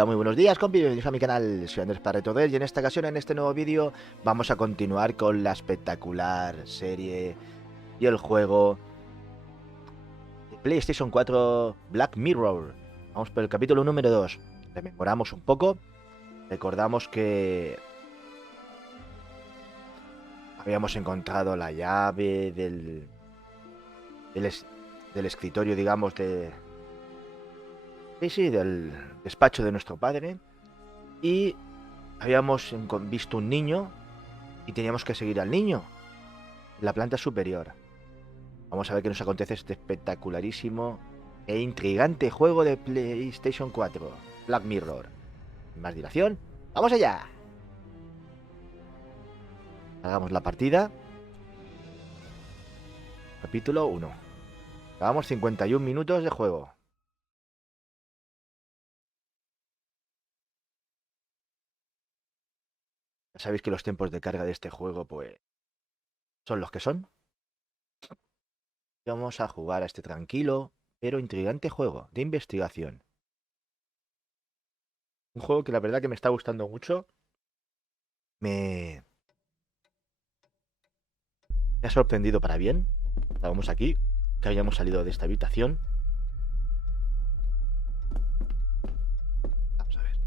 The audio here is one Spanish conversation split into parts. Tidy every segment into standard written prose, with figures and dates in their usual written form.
Hola, muy buenos días, compis, bienvenidos a mi canal, soy Andrés Parretoder y en esta ocasión, en este nuevo vídeo, vamos a continuar con la espectacular serie y el juego de PlayStation 4 Black Mirror. Vamos por el capítulo número 2. Rememoramos un poco, recordamos que habíamos encontrado la llave del escritorio, digamos, del despacho de nuestro padre. Y habíamos visto un niño y teníamos que seguir al niño en la planta superior. Vamos a ver qué nos acontece este espectacularísimo e intrigante juego de PlayStation 4, Black Mirror. Sin más dilación, ¡vamos allá! Hagamos la partida. Capítulo 1. Llevamos 51 minutos de juego. Ya sabéis que los tiempos de carga de este juego, pues, son los que son. Vamos a jugar a este tranquilo pero intrigante juego de investigación. Un juego que la verdad que me está gustando mucho. Me ha sorprendido para bien. Estábamos aquí, que habíamos salido de esta habitación. Vamos a ver.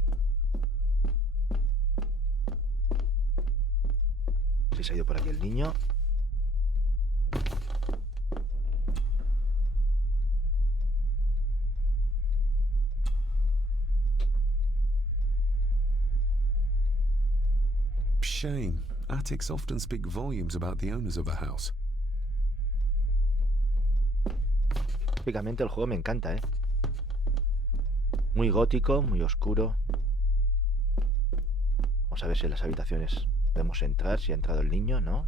Si se ha ido por aquí el niño. Shame. Attics often speak volumes about the owners of a house. Típicamente el juego me encanta, ¿eh? Muy gótico, muy oscuro. Vamos a ver si en las habitaciones podemos entrar. Si ha entrado el niño, ¿no?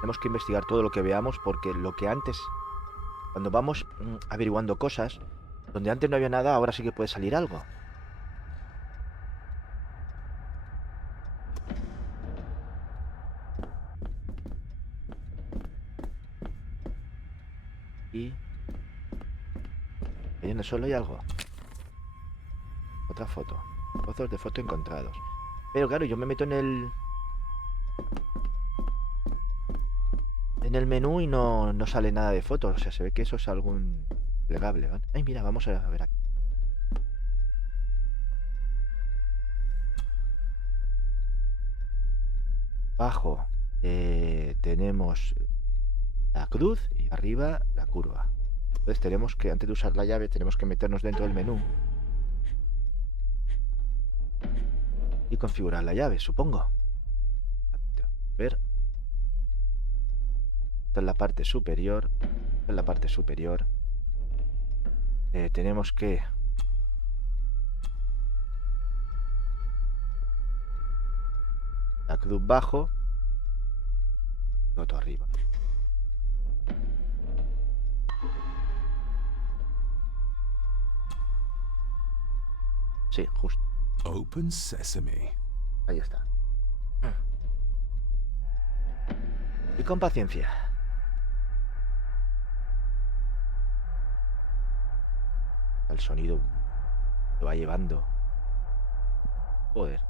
Tenemos que investigar todo lo que veamos, porque lo que antes, cuando vamos averiguando cosas, donde antes no había nada, ahora sí que puede salir algo. Y ahí en el suelo hay algo. Otra foto. Trozos de foto encontrados. Pero claro, yo me meto en el menú y no sale nada de fotos. O sea, se ve que eso es algún plegable, ¿vale? Ay, mira, vamos a ver aquí. Abajo tenemos la cruz y arriba la curva. Entonces tenemos que, antes de usar la llave, tenemos que meternos dentro del menú y configurar la llave, supongo. A ver. Esta es la parte superior. Esta es la parte superior. Tenemos que... La cruz bajo. Y otro arriba. Sí, justo. Open sesame. Ahí está. Y con paciencia. El sonido lo va llevando. Joder.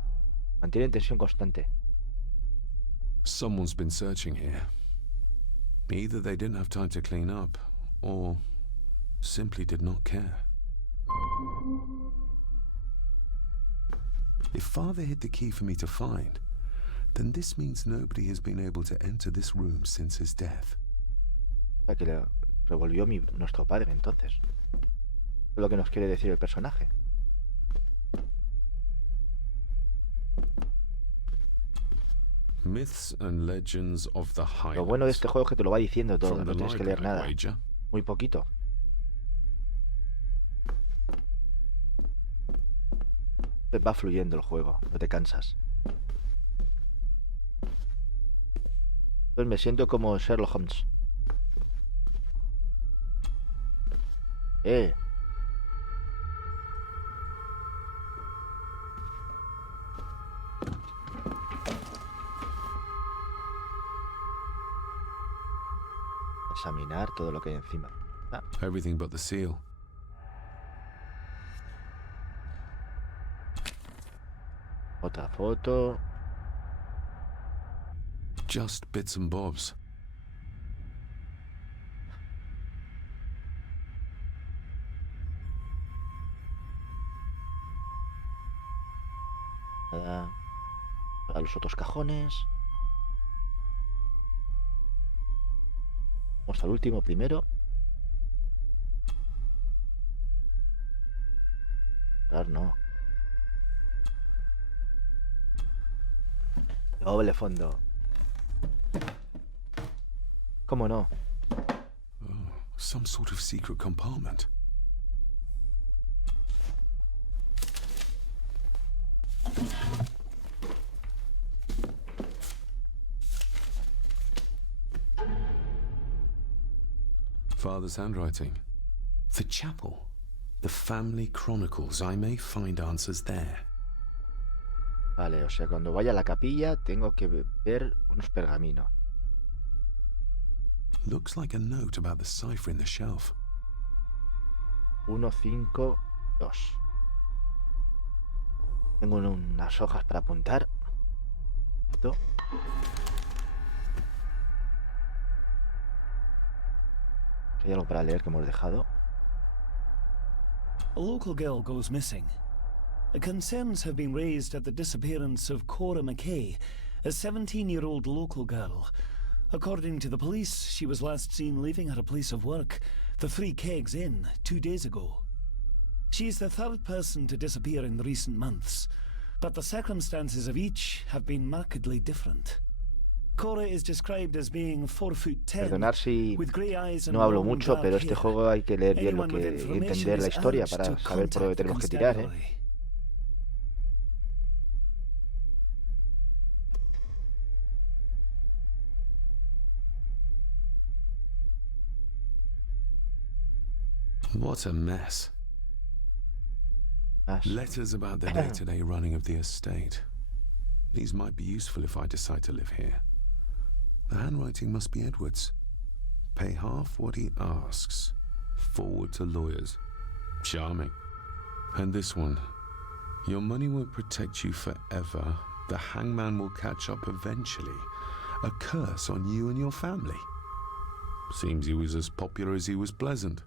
Mantiene en tensión constante. Someone's been searching here. Either they didn't have time to clean up, or simply did not care. If Father hid the key for me to find, then this means nobody has been able to enter this room since his death. O sea, que le revolvió nuestro padre, entonces. Es lo que nos quiere decir el personaje. Myths and legends of the Highlands. Lo bueno de este juego es que te lo va diciendo todo, From no the tienes que leer library, nada. wager. Muy poquito. Va fluyendo el juego, no te cansas. Pues me siento como Sherlock Holmes. ¡Eh! examinar todo lo que hay encima. Ah, Everything but the seal. otra foto. Just bits and bobs. Nada. A los otros cajones. Vamos al último primero. Claro, no. Doble fondo. ¿Cómo no? Oh, some sort of secret compartment. Father's handwriting. The chapel. The family chronicles. I may find answers there. Vale, o sea, cuando vaya a la capilla tengo que ver unos pergaminos. Looks like a note about the cipher in the shelf. 1, 5, 2. Tengo unas hojas para apuntar. Esto. Hay algo para leer que hemos dejado. A local girl goes missing. Concerns have been raised at the disappearance of Cora McKay, a 17-year-old local girl. According to the police, she was last seen leaving her place of work, the Three Kegs Inn, 2 days ago. She's the third person to disappear in recent months, but the circumstances of each have been markedly different. Cora is described as being 4'10", Perdonar si with grey eyes and no hablo long mucho, dark pero este hair. juego hay que leer bien lo Anyone with que y information entender la is historia urged para to saber por dónde contact the tenemos que tirar, ¿eh? constabulary. What a mess. Más. Letters about the day-to-day running of the estate. These might be useful if I decide to live here. The handwriting must be Edward's. Pay half what he asks. Forward to lawyers. Charming. And this one. Your money won't protect you forever. The hangman will catch up eventually. A curse on you and your family. Seems he was as popular as he was pleasant.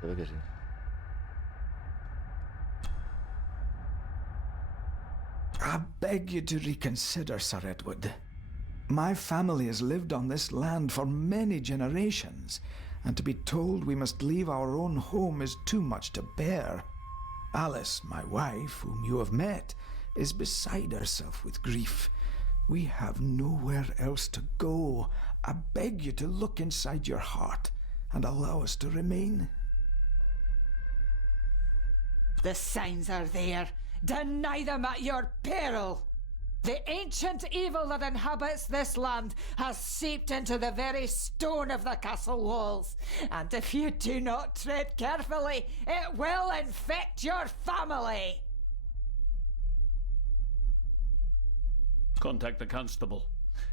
Creo que sí. I beg you to reconsider, Sir Edward. My family has lived on this land for many generations, and to be told we must leave our own home is too much to bear. Alice, my wife, whom you have met, is beside herself with grief. We have nowhere else to go. I beg you to look inside your heart and allow us to remain. The signs are there. Deny them at your peril. The ancient evil that inhabits this land has seeped into the very stone of the castle walls, and if you do not tread carefully, it will infect your family. Contact the constable.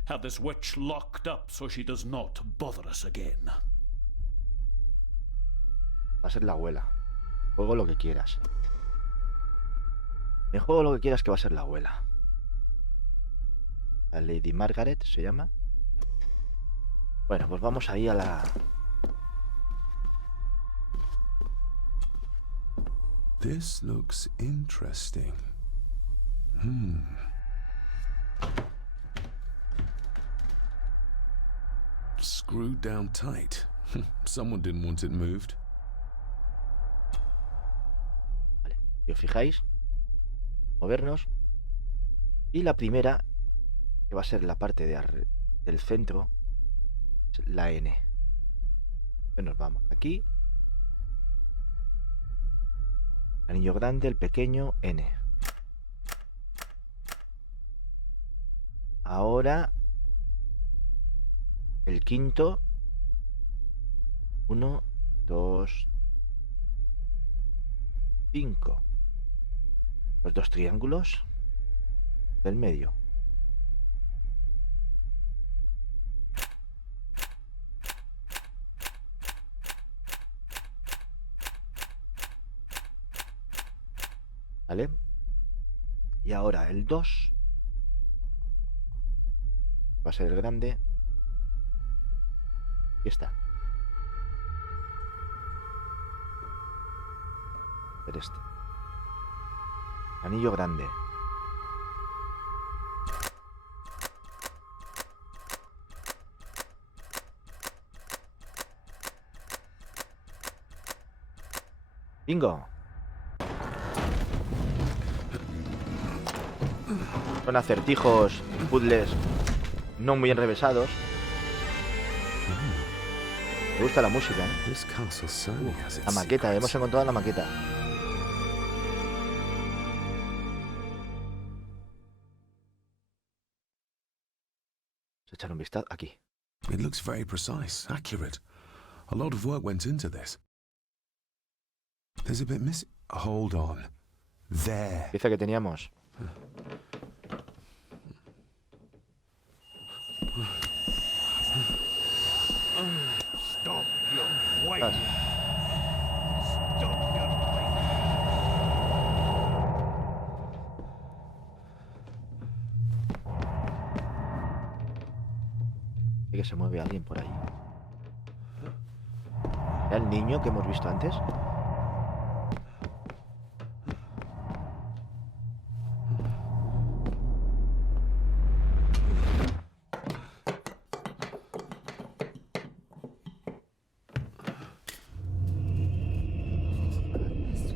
Have this witch locked up so she does not bother us again. Va a ser la abuela. Juego lo que quieras. En juego lo que quieras que va a ser la abuela. La Lady Margaret se llama. Bueno, pues vamos ahí a la... This looks interesting. Screwed down tight. Someone didn't want it moved. Vale, si os fijáis, movernos. Y la primera, que va a ser la parte del centro, es la N. Entonces nos vamos aquí. El anillo grande, el pequeño, N. Ahora el quinto. 1, 2, 5. Los dos triángulos del medio. ¿Vale? Y ahora el 2 va a ser el grande. Aquí está. Ver este. Anillo grande. Bingo. Son acertijos, puzzles no muy enrevesados. Me gusta la música, ¿eh? This castle certainly has its La maqueta, secrets. hemos encontrado la maqueta. Vamos a echar un vistazo aquí. It looks very precise, accurate. A lot of work went into this. There's a bit missing. Hold on. There. Pieza que teníamos. Stop your Ostras. whining. Stop your whining. Sí que se mueve alguien por ahí. ¿Era el niño que hemos visto antes?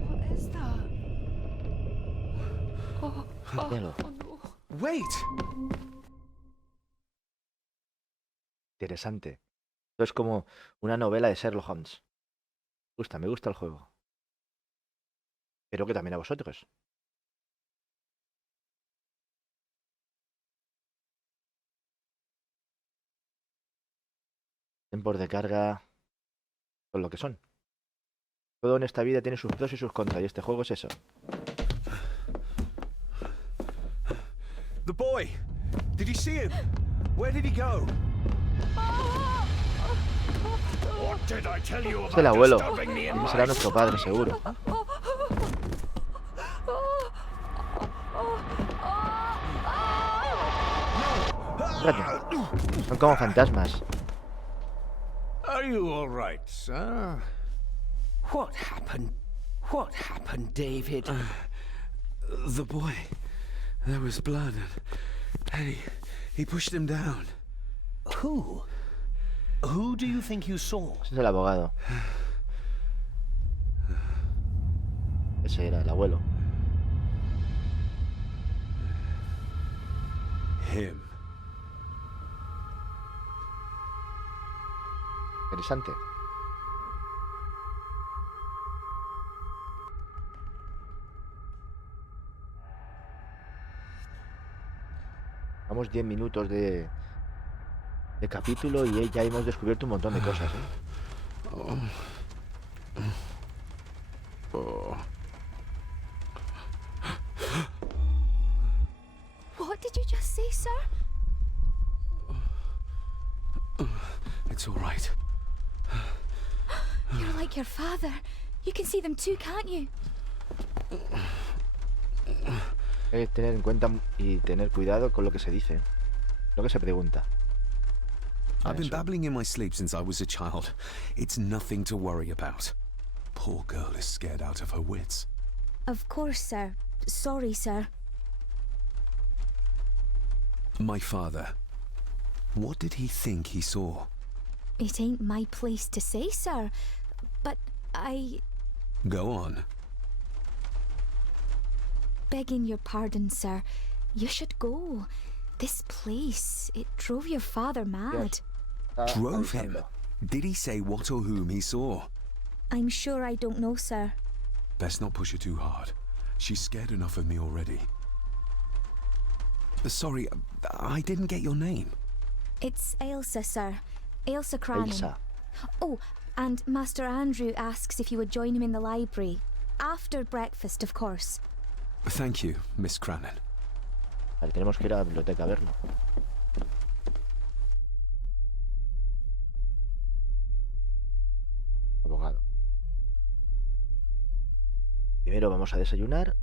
What is that? Míralo. Oh no. Wait! Interesante. Esto es como una novela de Sherlock Holmes. Me gusta el juego. Espero que también a vosotros. Tiempos de carga son lo que son. Todo en esta vida tiene sus pros y sus contras, y este juego es eso. The boy! Did you see him? Where did he go? What did I tell you Es el about abuelo. disturbing me in Ese my será nuestro padre, seguro. Fíjate, son como fantasmas. Are you all right, sir? What happened? What happened, David? The boy. There was blood and he pushed him down. Who? Who do you think you saw? Ese es el abogado. Ese era el abuelo. Him. Interesante. Vamos 10 minutos de capítulo y ya hemos descubierto un montón de cosas, ¿eh? What did you just say, sir? It's all right. You're like your father. You can see them too, can't you? Hay que tener en cuenta y tener cuidado con lo que se dice, ¿eh? Lo que se pregunta. I've been Eso. babbling in my sleep since I was a child. It's nothing to worry about. Poor girl is scared out of her wits. Of course, sir. Sorry, sir. My father. What did he think he saw? It ain't my place to say, sir. But Go on. begging your pardon, sir. You should go. This place, it drove your father mad. Está Drove him. avisando. Did he say what or whom he saw? I'm sure I don't know, sir. Best not push her too hard. She's scared enough of me already. Sorry, I didn't get your name. It's Ailsa, sir. Ailsa Cranen. Elsa. Oh, and Master Andrew asks if you would join him in the library. After breakfast, of course. Thank you, Miss Cranen. Vale, tenemos que ir a la biblioteca a verlo. Abogado. Primero vamos a desayunar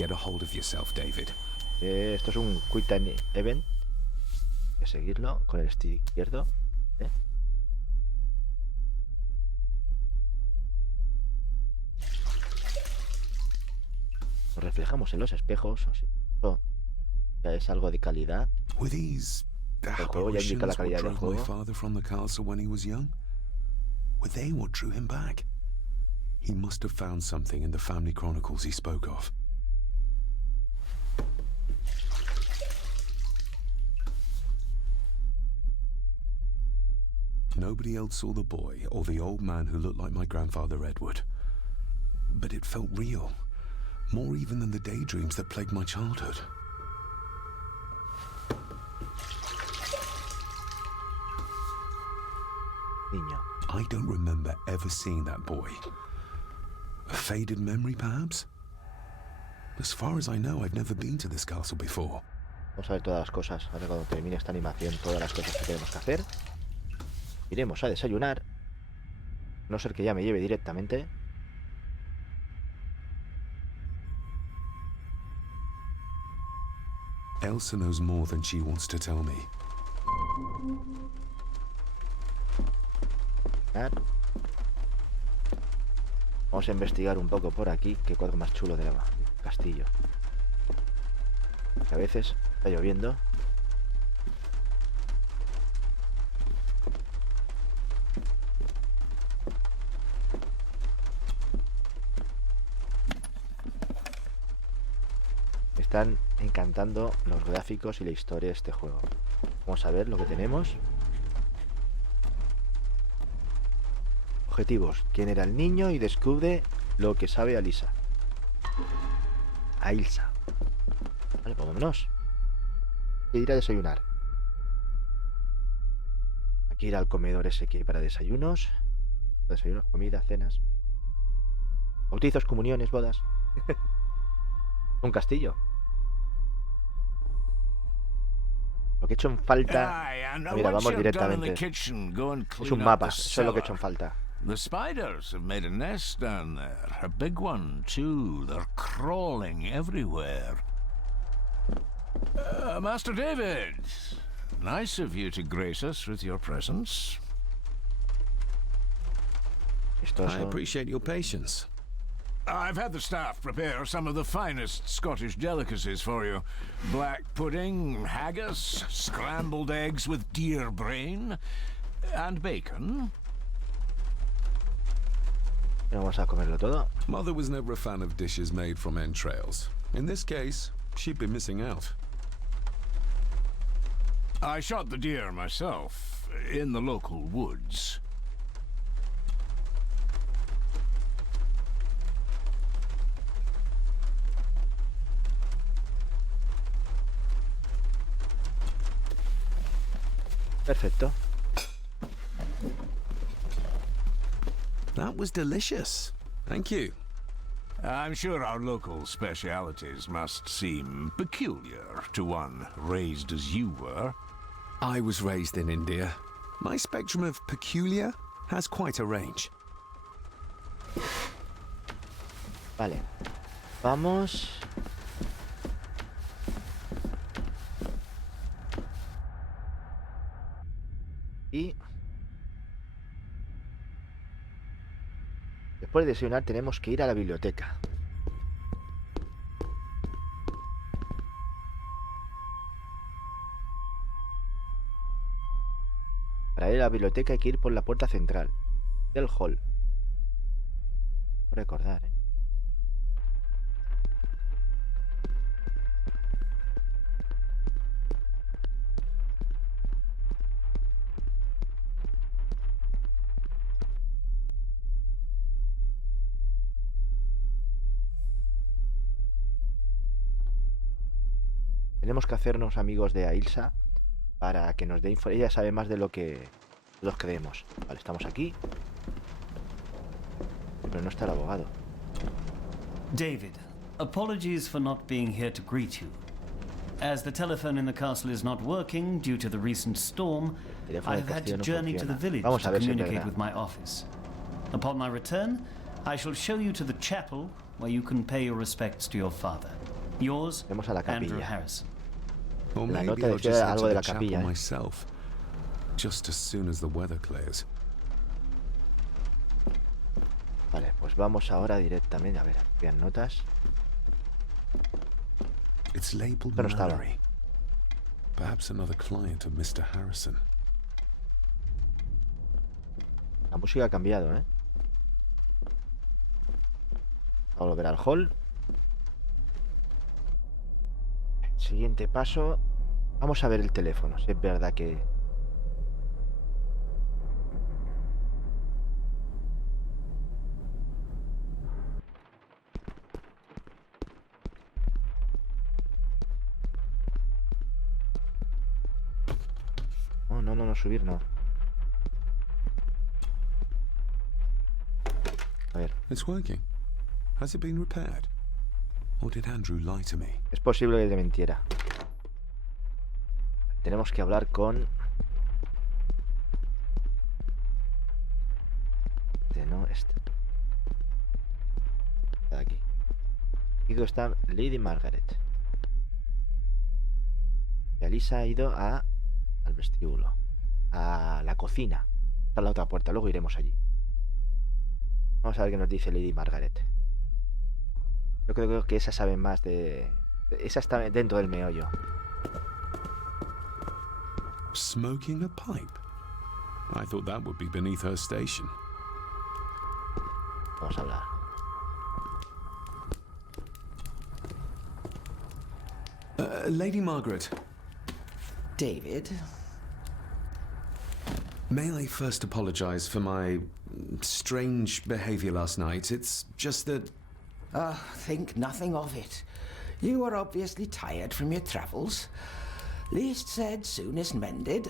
Get a hold of yourself, David. Esto es un Quick Time Event. Hay que seguirlo con el stick izquierdo. Nos reflejamos en los espejos. O si esto ya es algo de calidad. Were these El juego ya indica la apparitions what calidad del drove my juego. father from the castle when he was young? Were they what drew him back? He must have found something in the family chronicles he spoke of. Nobody else saw the boy or the old man who looked like my grandfather Edward. But it felt real, more even than the daydreams that plagued my childhood. Niño. I don't remember ever seeing that boy. A faded memory, perhaps? As far as I know, I've never been to this castle before. Vamos a ver todas las cosas. Ahora cuando termine esta animación, todas las cosas que tenemos que hacer. Iremos a desayunar. No ser que ya me lleve directamente. Elsa knows more than she wants to tell me. Vamos a investigar un poco por aquí. Qué cuadro más chulo del castillo. Que a veces está lloviendo. Me están encantando los gráficos y la historia de este juego. Vamos a ver lo que tenemos. Objetivos. ¿Quién era el niño? Y descubre lo que sabe Alisa. A Ilsa. Vale, pues vámonos. Hay que ir a desayunar. Hay que ir al comedor ese que hay para desayunos. Desayunos, comida, cenas. Bautizos, comuniones, bodas. Un castillo. Lo que he hecho en falta. Mira, vamos directamente. Es un mapa. Eso es lo que he hecho en falta. The spiders have made a nest down there. A big one, too. They're crawling everywhere. Master David, nice of you to grace us with your presence. I appreciate your patience. I've had the staff prepare some of the finest Scottish delicacies for you. Black pudding, haggis, scrambled eggs with deer brain, and bacon. Vamos a comerlo todo. Mother was never a fan of dishes made from entrails. In this case, she'd be missing out. I shot the deer myself, in the local woods. Perfecto. That was delicious. Thank you. I'm sure our local specialities must seem peculiar to one raised as you were. I was raised in India. My spectrum of peculiar has quite a range. Vale. Vamos. Y después de desayunar tenemos que ir a la biblioteca. Para ir a la biblioteca hay que ir por la puerta central del hall. Recordar, ¿eh? Tenemos que hacernos amigos de Ailsa para que nos dé info. Ella sabe más de lo que todos creemos. Vale, estamos aquí. Pero no está el abogado. David, apologies for not being here to greet you. As the telephone in the castle is not working due to the recent storm, I've had to journey to the village to communicate with my office. Upon my return, I shall show you to the chapel where you can pay your respects to your father. Yours, Vamos a la Andrew capilla. Harris. Or La maybe nota I'll decía just head algo to de the la chapel capilla, ¿eh? myself, just as soon as the weather clears. Vale, pues vamos ahora directamente. A ver, vean notas. It's labeled Pero estaba. Mallory. Perhaps another client of Mr. Harrison. La música ha cambiado, ¿eh? Vamos a volver al hall. Siguiente paso. Vamos a ver el teléfono. Si es verdad que... Oh, no, subir no. A ver, It's working. Has it been repaired? Or did Andrew lie to me? es posible que te mintiera. Tenemos que hablar con... No, este. De aquí. Aquí está Lady Margaret. Y Alisa ha ido al vestíbulo. A la cocina. Está en la otra puerta. Luego iremos allí. Vamos a ver qué nos dice Lady Margaret. Yo creo que esa sabe más de... Esa está dentro del meollo. Smoking a pipe? I thought that would be beneath her station. Vamos a hablar. Lady Margaret, David? may I first apologize for my strange behavior last night? It's just that... Think nothing of it. You were obviously tired from your travels. Least said, soonest mended.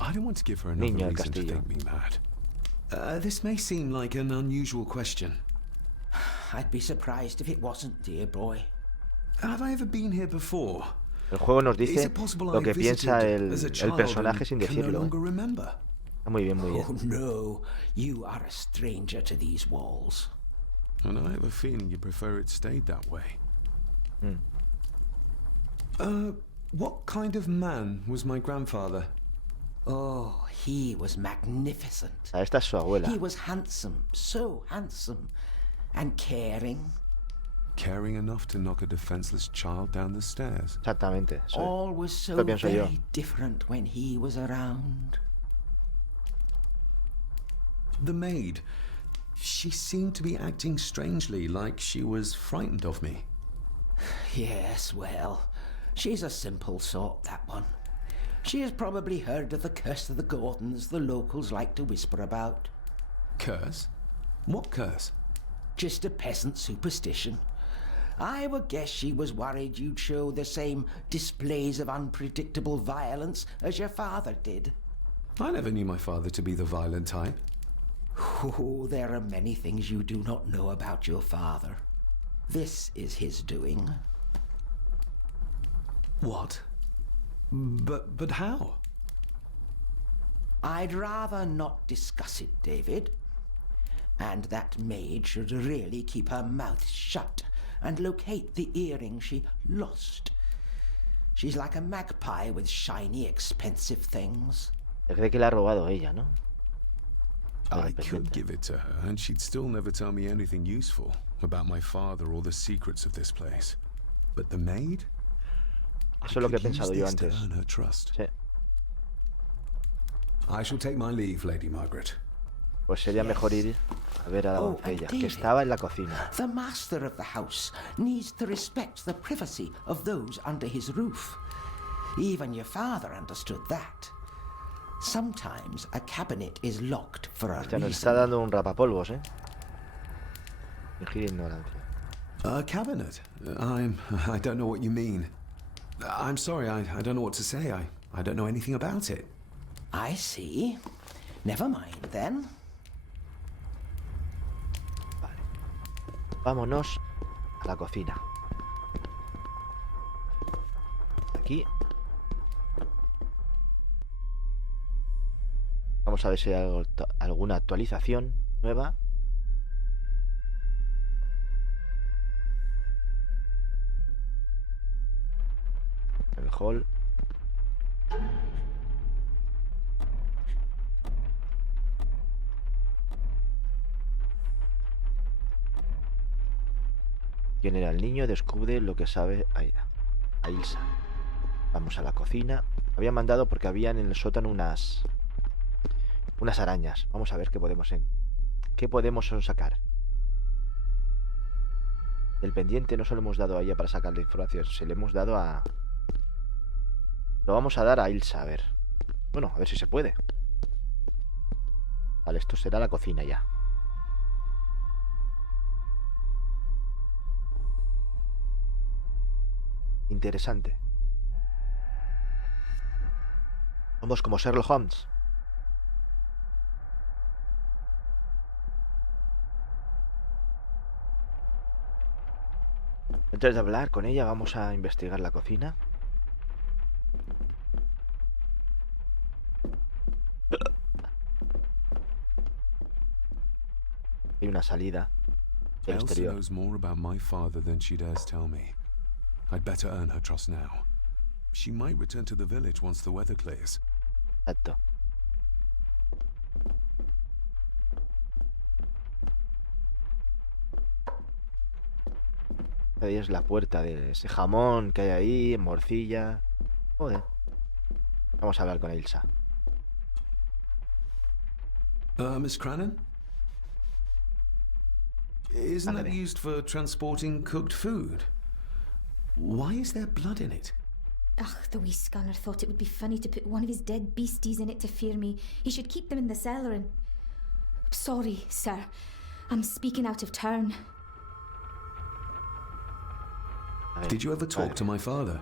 I don't want to give her another Niño del reason to Castillo. think me mad. This may seem like an unusual question. I'd be surprised if it wasn't, dear boy. Have I ever been here before? El juego nos Is dice it possible lo I que piensa visited as a el child personaje and sin can no decirlo. longer remember? Está muy bien, muy bien. Oh no, you are a stranger to these walls. And I have a feeling you prefer it stayed that way. What kind of man was my grandfather? Oh, he was magnificent. Esta es su abuela. He was handsome, so handsome, and caring. Caring enough to knock a defenseless child down the stairs. Exactamente. All was so Lo pienso yo. very different when he was around. The maid. She seemed to be acting strangely, like she was frightened of me. Yes, well, she's a simple sort, that one. She has probably heard of the curse of the Gordons the locals like to whisper about. Curse? What curse? Just a peasant superstition. I would guess she was worried you'd show the same displays of unpredictable violence as your father did. I never knew my father to be the violent type. Oh, there are many things you do not know about your father. This is his doing. What? But how? I'd rather not discuss it, David. And that maid should really keep her mouth shut and locate the earring she lost. She's like a magpie with shiny, expensive things. Se cree que la ha robado ella, ¿no? I could give it to her, and she'd still never tell me anything useful about my father or the secrets of this place. But the maid? Eso es lo que he could use pensado yo this to antes. earn her trust. Sí. I shall take my leave, Lady Margaret. Pues sería mejor ir a ver a la Oh, doncella, David. que estaba en la cocina. The master of the house needs to respect the privacy of those under his roof. Even your father understood that. Sometimes a cabinet is locked for a Hostia, nos reason. está dando un rapapolvos, ¿eh? Fingir ignorancia. A cabinet? I don't know what you mean. I'm sorry, I don't know what to say. I don't know anything about it. I see. Never mind, then. Vámonos a la cocina. Aquí. Vamos a ver si hay alguna actualización nueva. hall. ¿Quién era el niño? Descubre lo que sabe Aida. A Ilsa. Vamos a la cocina. Había mandado porque habían en el sótano unas arañas. Vamos a ver qué podemos sacar. El pendiente no se lo hemos dado a ella para sacar la información. Se le hemos dado a... Lo vamos a dar a Ilsa, a ver. Bueno, a ver si se puede. Vale, esto será la cocina ya. Interesante. Somos como Sherlock Holmes. Antes de hablar con ella, vamos a investigar la cocina. Hay una salida del Elsa exterior. knows more about my father than she dares tell me. I'd better earn her trust now. She might return to the village once the weather clears. Exacto. Ahí es la puerta de ese jamón que hay ahí, morcilla. Joder. Vamos a hablar con Ilsa. Miss Crannan? Isn't that Ándale. used for transporting cooked food? Why is there blood in it? Ugh, the wee scunner thought it would be funny to put one of his dead beasties in it to fear me. He should keep them in the cellar and... Sorry, sir. I'm speaking out of turn. A ver, Did you ever talk vale. to my father?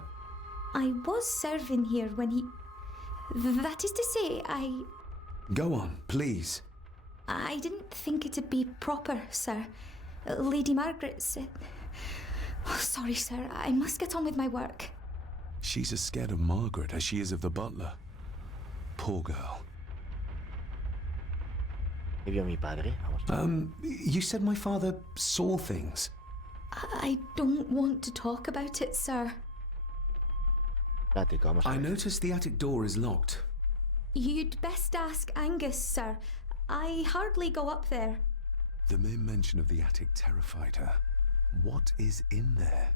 I was serving here when he... That is to say, Go on, please. I didn't think it'd be proper, sir. Lady Margaret said... Oh, sorry, sir. I must get on with my work. She's as scared of Margaret as she is of the butler. Poor girl. ¿Qué vio mi padre? Vamos. You said my father saw things. I don't want to talk about it, sir. Látigo, vamos a I ver. noticed the attic door is locked. You'd best ask Angus, sir. I hardly go up there. The mere mention of the attic terrified her. What is in there?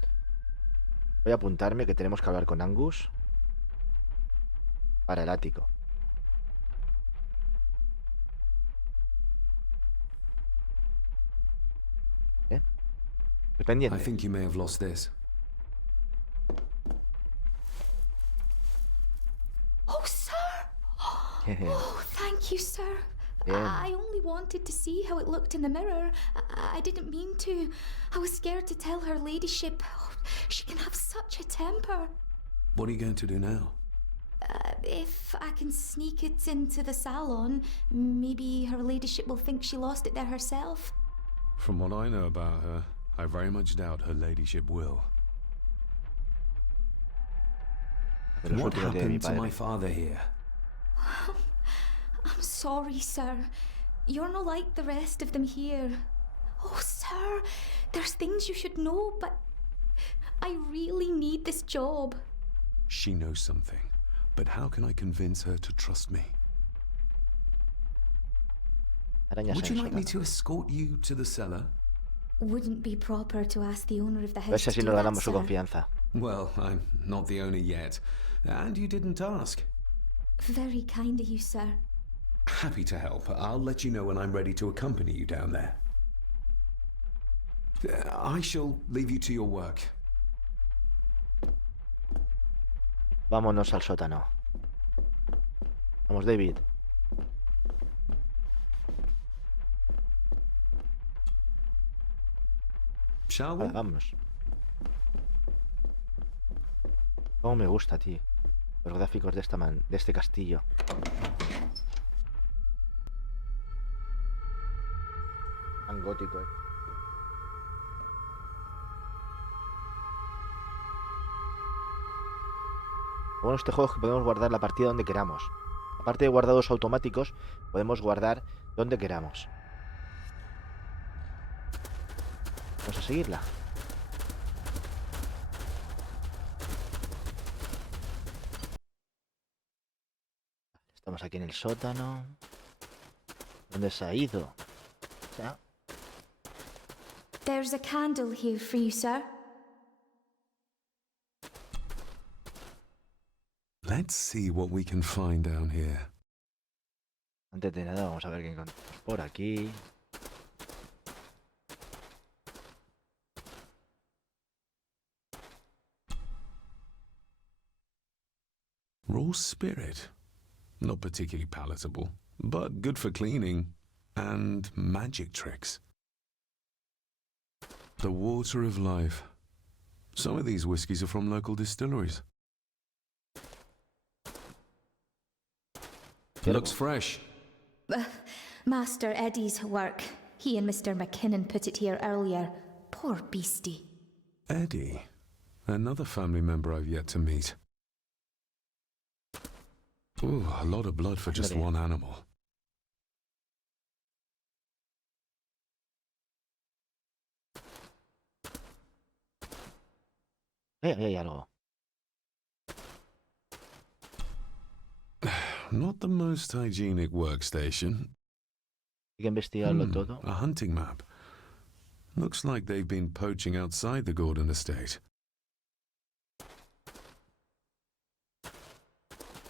Voy a apuntarme que tenemos que hablar con Angus para el ático. ¿Eh? Estoy pendiente. I think you may have lost this. Oh, sir! Oh, thank you, sir. Bien. I only wanted to see how it looked in the mirror. I didn't mean to. I was scared to tell her ladyship. Oh, she can have such a temper. What are you going to do now? If I can sneak it into the salon, maybe her ladyship will think she lost it there herself. From what I know about her, I very much doubt her ladyship will. De los What últimos días de mi happened to padre. my father here? I'm sorry, sir. You're not like the rest of them here. Oh, sir, there's things you should know, but I really need this job. She knows something, but how can I convince her to trust me? Arañas Would en you el like me sótano. to escort you to the cellar? Wouldn't be proper to ask the owner of the A ver house si to así do nos that, ganamos su sir. confianza. Well, I'm not the owner yet. And you didn't ask. Very kind of you, sir. Happy to help. I'll let you know when I'm ready to accompany you down there. I shall leave you to your work. Vámonos al sótano. Vamos, David. Shall we? Vale, vámonos. Cómo me gusta, tío. Los gráficos de este castillo. Tan gótico, Bueno, este juego es que podemos guardar la partida donde queramos. Aparte de guardados automáticos, podemos guardar donde queramos. Vamos a seguirla. Estamos aquí en el sótano. ¿Dónde se ha ido? O sea, There's a candle here for you, sir. Let's see what we can find down here. antes de nada, vamos a ver qué encontramos por aquí. Raw spirit. Not particularly palatable, but good for cleaning. And magic tricks. The water of life. Some of these whiskies are from local distilleries. Looks fresh. Master Eddie's work. He and Mr. McKinnon put it here earlier. Poor beastie. Eddie. Another family member I've yet to meet. Ooh, a lot of blood for just one animal. Hay algo. Not the most hygienic workstation. Hay que investigarlo todo. A hunting map. Looks like they've been poaching outside the Gordon estate.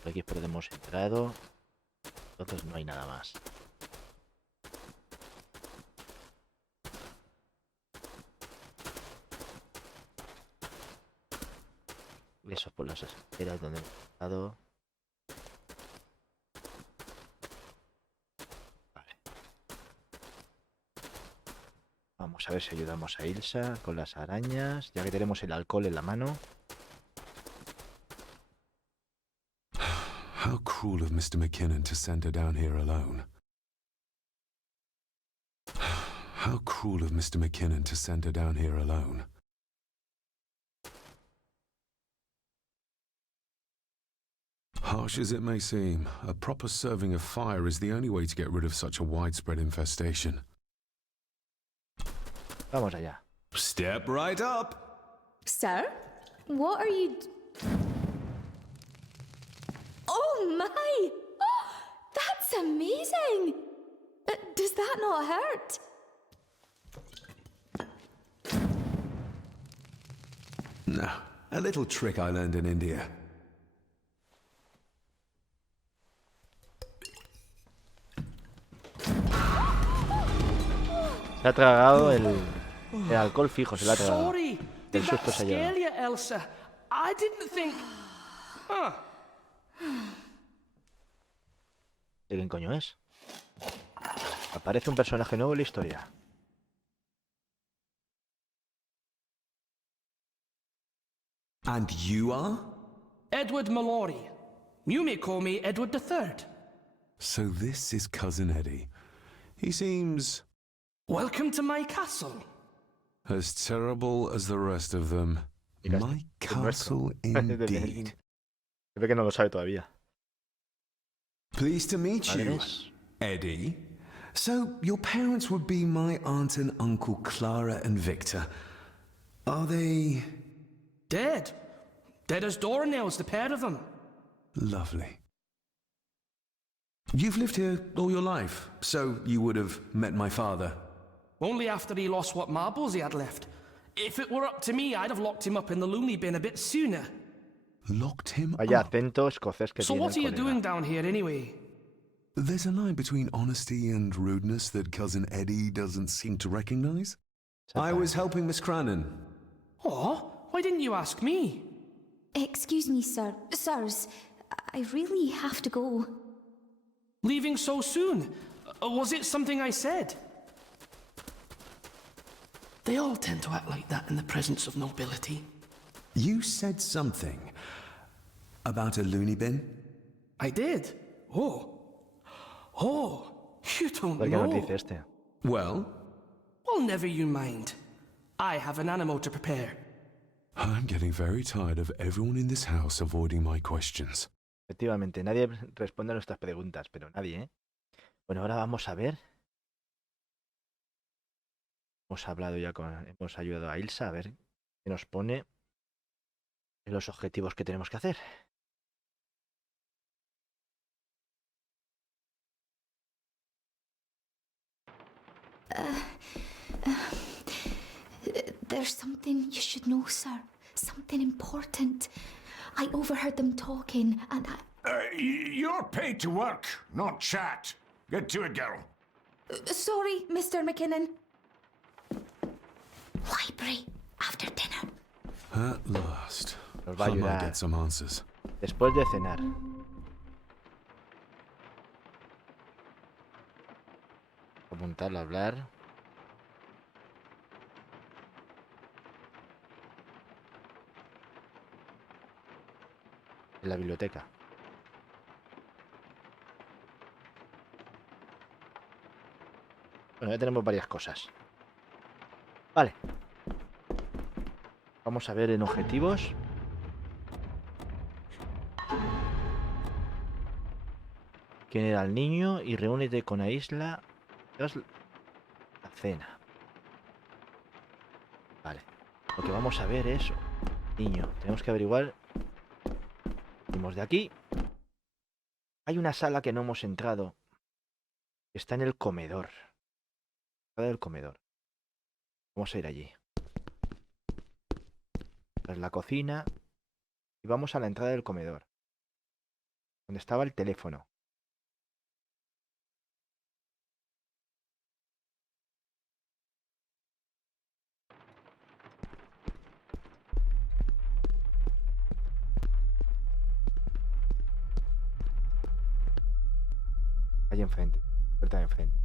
Aquí por donde hemos entrado. Entonces no hay nada más. Eso por las escaleras donde hemos estado. Vale. Vamos a ver si ayudamos a Ilsa con las arañas, ya que tenemos el alcohol en la mano. How cruel of Mr. McKinnon to send her down here alone. How cruel of Mr. McKinnon to send her down here alone. Harsh as it may seem, a proper serving of fire is the only way to get rid of such a widespread infestation. Vamos allá. Step right up. Sir? What are you... Oh my! Oh, that's amazing! Does that not hurt? No, a little trick I learned in India. Se ha tragado el alcohol fijo, se lo ha tragado. Sorry, El did susto that se ha scare llevado. you, Elsa? I didn't think... Huh. ¿De quién coño es? Aparece un personaje nuevo en la historia. And you are? Edward Mallory. You may call me Edward III. So this is Cousin Eddie. He seems Welcome to my castle. as terrible as the rest of them. My castle indeed. Se ve que no lo sabe todavía. Pleased to meet you, Madres. Eddie. So, your parents would be my aunt and uncle Clara and Victor. Are they... Dead. Dead as doornails, the pair of them. Lovely. You've lived here all your life, so you would have met my father. Only after he lost what marbles he had left. If it were up to me, I'd have locked him up in the loony bin a bit sooner. Locked him Vaya up. acento escocés que So tiene what are el you colega. doing down here anyway? There's a line between honesty and rudeness that Cousin Eddie doesn't seem to recognize. I was helping Miss Cranon. Oh, why didn't you ask me? Excuse me, sir. Sirs, I really have to go. Leaving so soon? Was it something I said? They all tend to act like that in the presence of nobility. You said something about a loony bin? I did? Oh. Oh, you don't A ver qué nos dice know. este. Well, Well, never you mind. I have an animal to prepare. I'm getting very tired of everyone in this house avoiding my questions. Efectivamente, nadie responde a nuestras preguntas, pero nadie, ¿eh? Bueno, ahora vamos a ver. Hemos hablado ya hemos ayudado a Ilsa a ver qué nos pone en los objetivos que tenemos que hacer. There's something you should know, sir. Something important. I overheard them talking, and You're paid to work, not chat. Get to it, girl. Sorry, Mr. McKinnon. Library, after dinner. At last. Nos va a I might ayudar. get some answers. Después de cenar. Apuntarlo, hablar. En la biblioteca. Bueno, ya tenemos varias cosas. Vale. Vamos a ver en objetivos. ¿Quién era el niño? Y reúnete con Aisla tras la cena. Vale. Lo que vamos a ver es... Niño. Tenemos que averiguar... Venimos de aquí. Hay una sala que no hemos entrado. Está en el comedor. Sala del comedor. Vamos a ir allí. Tras la cocina. Y vamos a la entrada del comedor. Donde estaba el teléfono. Allí enfrente. Puerta de enfrente.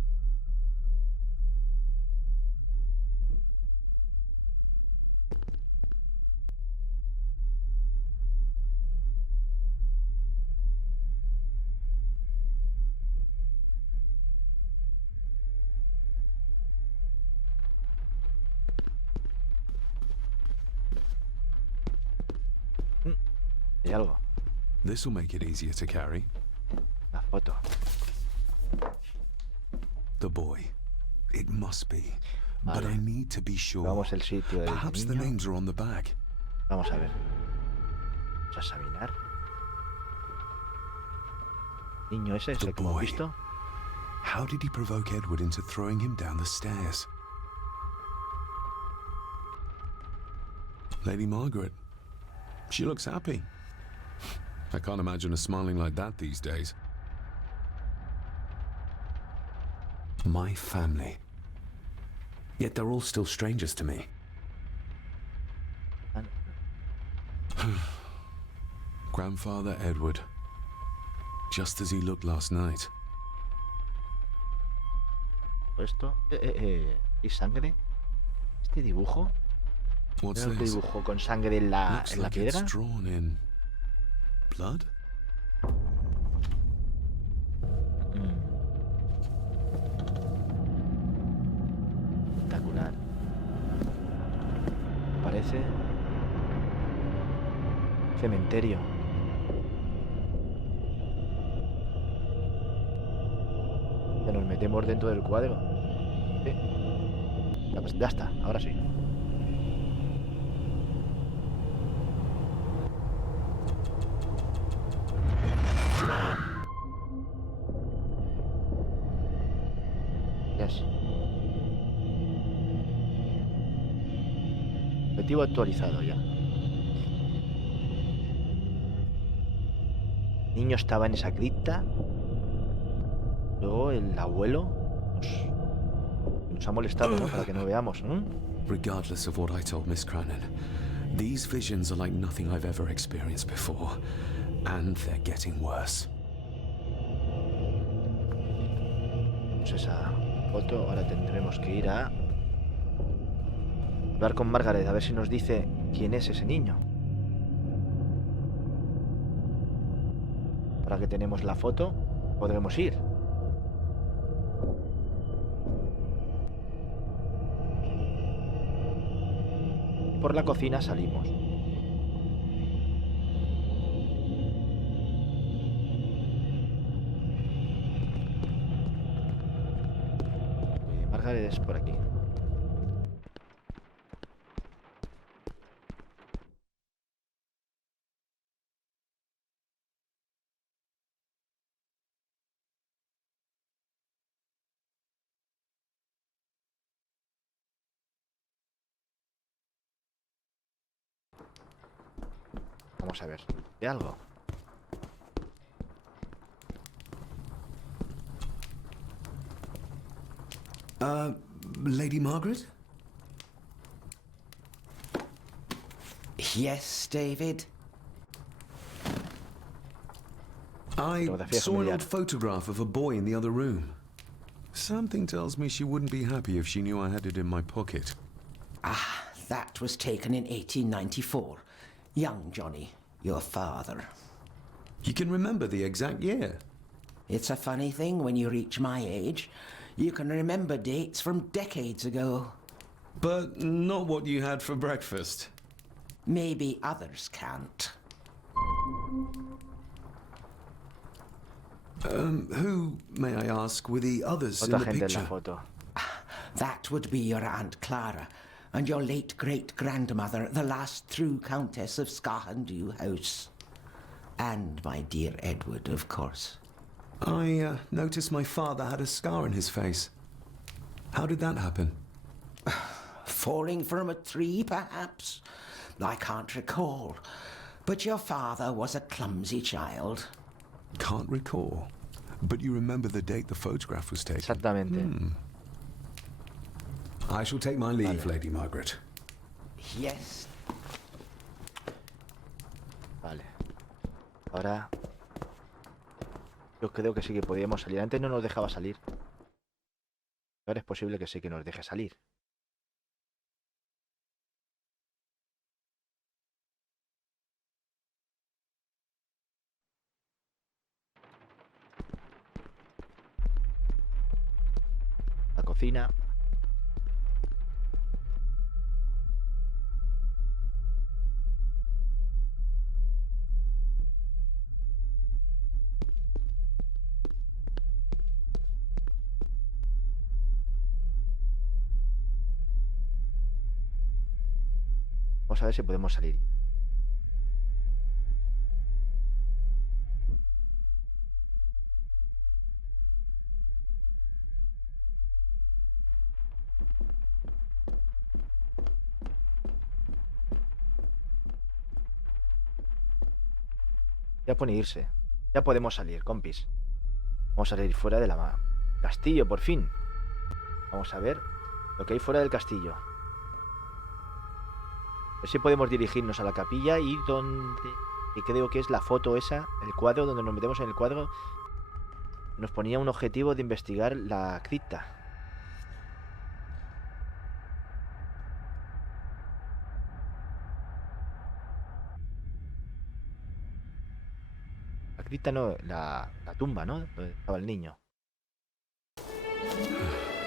Hay algo. This will make it easier to carry. La foto. The boy. It must be. But Vale. I need to be sure. Vamos al sitio del Perhaps the niño. names are on the back. Vamos a ver. Vamos a examinar. Niño ese es The el que hemos boy. visto. How did he provoke Edward into throwing him down the stairs? Lady Margaret. She looks happy. I can't imagine her smiling like that these days. My family. Yet they're all still strangers to me. Grandfather Edward. Just as he looked last night. Esto. ¿Y sangre? ¿Este dibujo? What's ¿Veo que this? dibujo con sangre en la Looks like piedra? it's drawn in blood. Espectacular. Parece cementerio. Ya nos metemos dentro del cuadro. Sí. Ya está, ahora sí. Yes. Objetivo actualizado ya. El niño estaba en esa cripta. Luego el abuelo nos ha molestado, ¿no? Para que no veamos, ¿no? Regardless of what I told Miss Crannan, these visions are like nothing I've ever experienced before, and they're getting worse. Pues esa foto, ahora tendremos que ir a hablar con Margaret, a ver si nos dice quién es ese niño. Ahora que tenemos la foto, podremos ir. Por la cocina salimos. Margaret es por aquí. Vamos a ver. ¿De algo? Lady Margaret? Yes, David? I Fotografía saw an familiar. old photograph of a boy in the other room. Something tells me she wouldn't be happy if she knew I had it in my pocket. Ah, that was taken in 1894. Young Johnny, your father. You can remember the exact year. It's a funny thing when you reach my age. You can remember dates from decades ago. But not what you had for breakfast. Maybe others can't. Who, may I ask, were the others in Otra the gente en picture? la foto. That would be your Aunt Clara and your late great-grandmother, the last true Countess of Scahandew House. And my dear Edward, of course. I noticed my father had a scar on his face. How did that happen? Falling from a tree, perhaps? I can't recall. But your father was a clumsy child. Can't recall. But you remember the date the photograph was taken? Exactamente. I shall take my leave, Lady Margaret. Yes. Vale. Ahora... Yo creo que sí que podíamos salir. Antes no nos dejaba salir. Ahora es posible que sí que nos deje salir. La cocina. Vamos a ver si podemos salir. Ya pone irse. Ya podemos salir, compis. Vamos a salir fuera de la castillo, por fin. Vamos a ver lo que hay fuera del castillo. A ver si podemos dirigirnos a la capilla y donde... que creo que es la foto esa, el cuadro, donde nos metemos en el cuadro. Nos ponía un objetivo de investigar la cripta. La cripta no, la tumba, ¿no? Donde estaba el niño.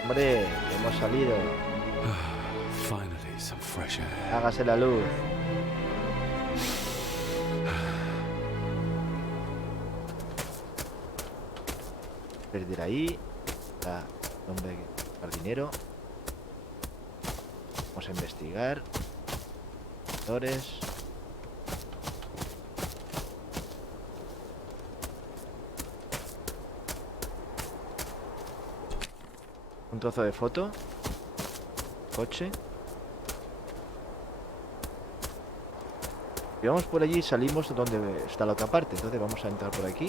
Hombre, hemos salido. Finally, some fresh air. Hágase la luz. Desde ahí, está el hombre jardinero. Vamos a investigar. Flores. Un trozo de foto. Coche. Si vamos por allí, salimos donde está la otra parte. Entonces vamos a entrar por aquí.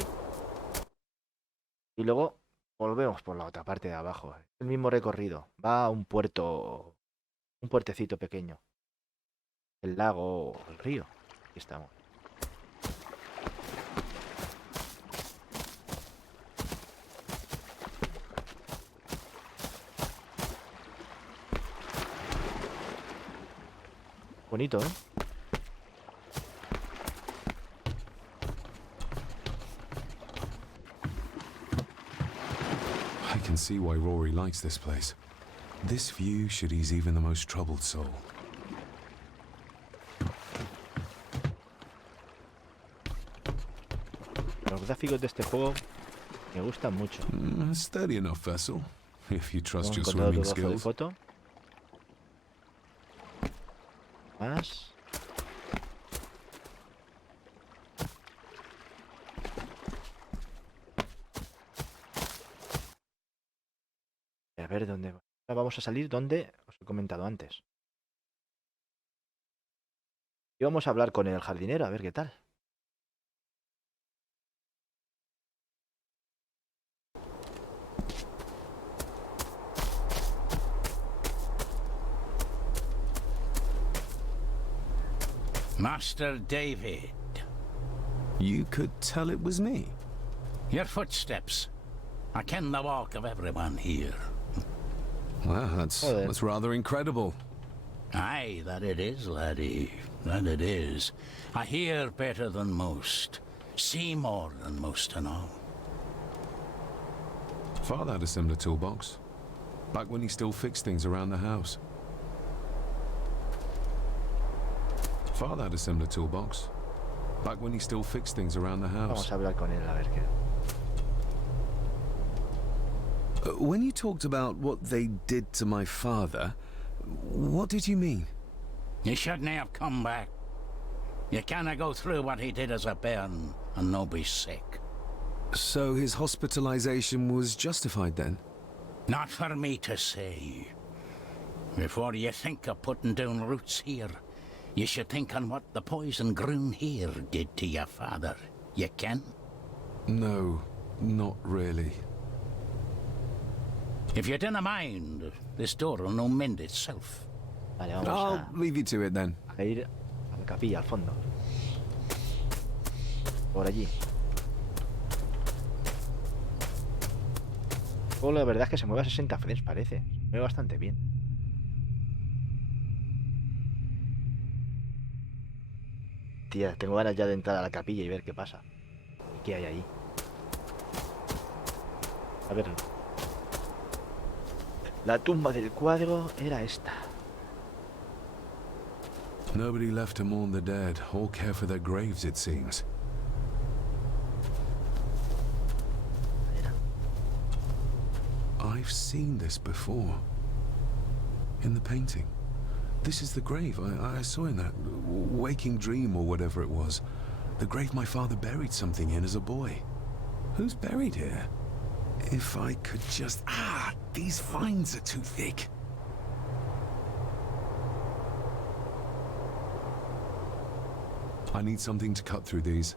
Y luego volvemos por la otra parte de abajo. El mismo recorrido. Va a un puerto. Un puertecito pequeño. El lago o el río. Aquí estamos. Bonito, ¿eh? I can see why Rory likes this place. This view should ease even the most troubled soul. Los gráficos de este juego me gustan mucho. A steady enough vessel, if you trust Hemos your encontrado swimming otro trozo de skills. foto. Más. A ver dónde. Ahora vamos a salir donde os he comentado antes. Y vamos a hablar con el jardinero, a ver qué tal. Master David. You could tell it was me. Your footsteps. I ken the walk of everyone here. Wow, that's rather incredible. Aye, that it is, laddie. That it is. I hear better than most. See more than most and all. Father had a similar toolbox. Back when he still fixed things around the house. Father had a similar toolbox. Back when he still fixed things around the house. Vamos a hablar con él, a ver qué. When you talked about what they did to my father, what did you mean? You shouldn't have come back. You canna go through what he did as a bairn and no be sick. So his hospitalization was justified then? Not for me to say. Before you think of putting down roots here, you should think on what the poison grown here did to your father. You can? No, not really. If you didn't mind, this door will no mend itself. Vale, vamos I'll leave you to it then. a ir a la capilla, al fondo. Por allí. La verdad es que se mueve a 60 frames, parece. Se mueve bastante bien. Tía, tengo ganas ya de entrar a la capilla y ver qué pasa. ¿Y qué hay ahí? A ver. La tumba del cuadro era esta. Nobody left to mourn the dead or care for their graves, it seems. I've seen this before. In the painting. This is the grave I saw in that waking dream or whatever it was. The grave my father buried something in as a boy. Who's buried here? If I could just... these vines are too thick. I need something to cut through these.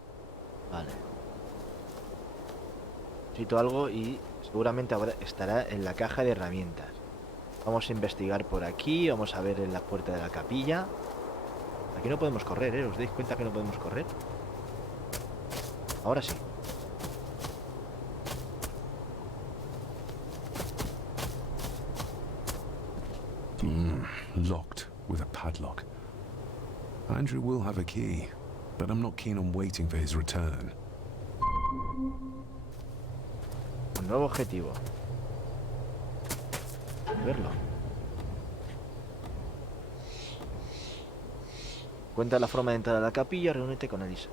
Vale. Necesito algo y seguramente ahora estará en la caja de herramientas. Vamos a investigar por aquí, vamos a ver en la puerta de la capilla. Aquí no podemos correr, ¿eh? ¿Os dais cuenta que no podemos correr? Ahora sí. Locked with a padlock. Andrew will have a key, but I'm not keen on waiting for his return. Un nuevo objetivo. Verlo. Cuenta la forma de entrar a la capilla, reúnete con Elisa.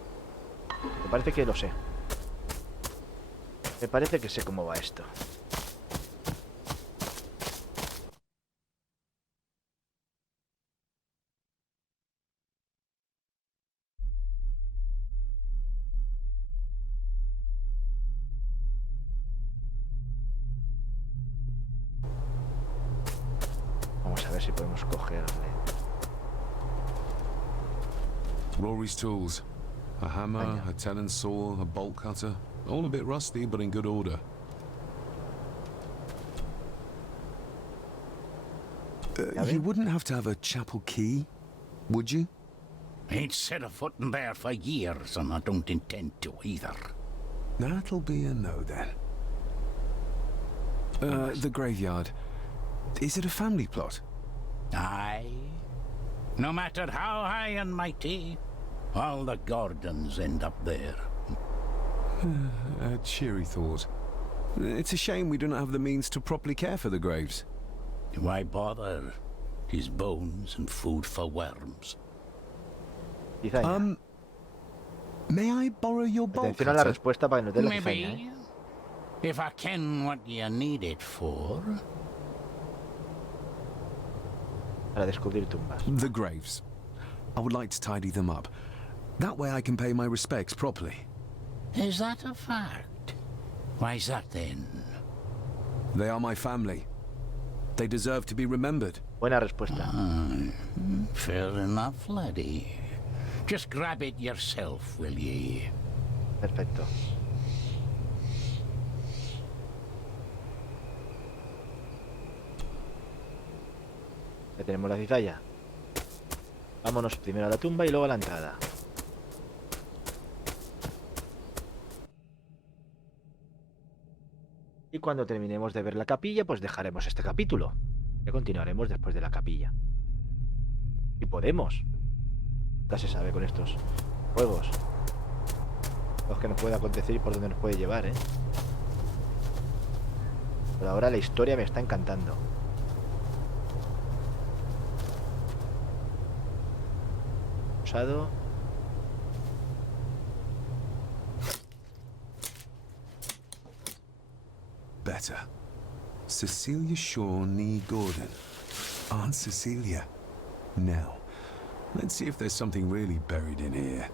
Me parece que lo sé. Me parece que sé cómo va esto. Vamos a ver si podemos cogerle. Rory's tools. A hammer, a tenon saw, a bolt cutter. All a bit rusty, but in good order. You wouldn't have to have a chapel key, would you? Ain't set a foot in there for years, and I don't intend to either. That'll be a no then. The graveyard. Is it a family plot? Aye. No matter how high and mighty, all the Gordons end up there. A cheery thought. It's a shame we don't have the means to properly care for the graves. Why bother? His bones and food for worms. Quizá ya. May I borrow your bolt Atención a la cutter? respuesta para que nos dé la cizaña, Maybe. If I ken what you need it for. Para descubrir tumbas. The graves. I would like to tidy them up. That way I can pay my respects properly. Is that a fact? Why's that then? They are my family. They deserve to be remembered. Buena respuesta. Fair enough, laddie. Just grab it yourself, will ye? Perfecto. Ya tenemos la cizalla. Vámonos primero a la tumba y luego a la entrada. Y cuando terminemos de ver la capilla, pues dejaremos este capítulo. Y continuaremos después de la capilla. Y podemos. Ya se sabe con estos juegos. Lo que nos puede acontecer y por dónde nos puede llevar, ¿eh? Pero ahora la historia me está encantando. Usado. Better. Cecilia Shaw Nee Gordon. Aunt Cecilia. Now, let's see if there's something really buried in here.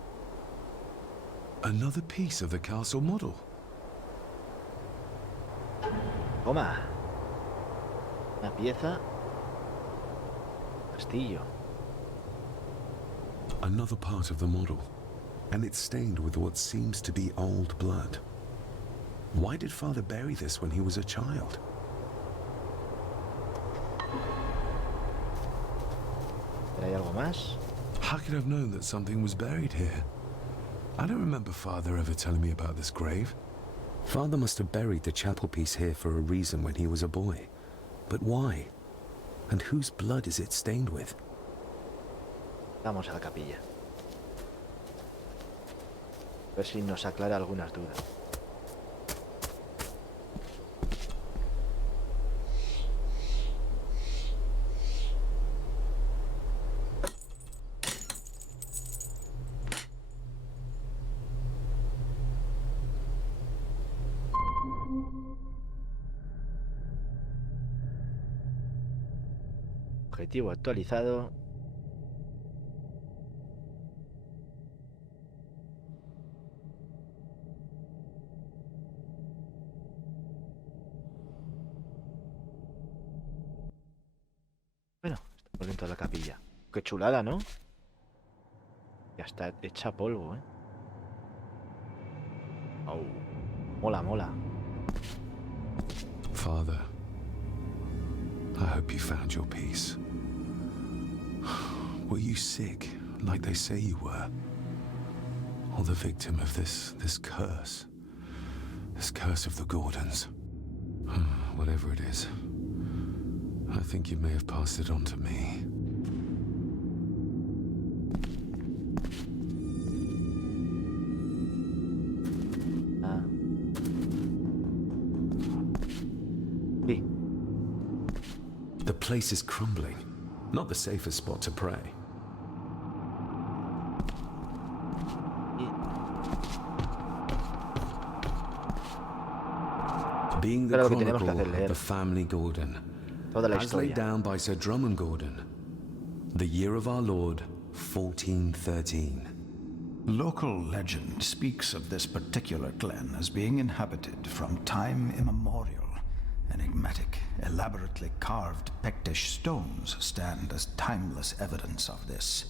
Another piece of the castle model. Toma. Una pieza. Castillo. Another part of the model. And it's stained with what seems to be old blood. Why did Father bury this when he was a child? ¿Hay algo más? How could I have known that something was buried here? I don't remember Father ever telling me about this grave. Father must have buried the chapel piece here for a reason when he was a boy. But why? And whose blood is it stained with? Vamos a la capilla. A ver si nos aclara algunas dudas. Objetivo actualizado. Bueno, estamos dentro de la capilla. Qué chulada, ¿no? Ya está hecha polvo, ¿eh? Oh, mola, mola. Father, I hope you found your peace. Were you sick, like they say you were? Or the victim of this curse? This curse of the Gordons? Whatever it is, I think you may have passed it on to me. Sí. The place is crumbling. Not the safest spot to pray. Being the chronicle of the family Gordon, as laid down by Sir Drummond Gordon, the year of our Lord, 1413. Local legend speaks of this particular glen as being inhabited from time immemorial. Enigmatic, elaborately carved Pictish stones stand as timeless evidence of this.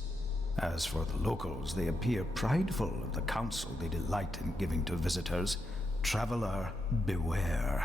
As for the locals, they appear prideful of the counsel they delight in giving to visitors. Traveler, beware.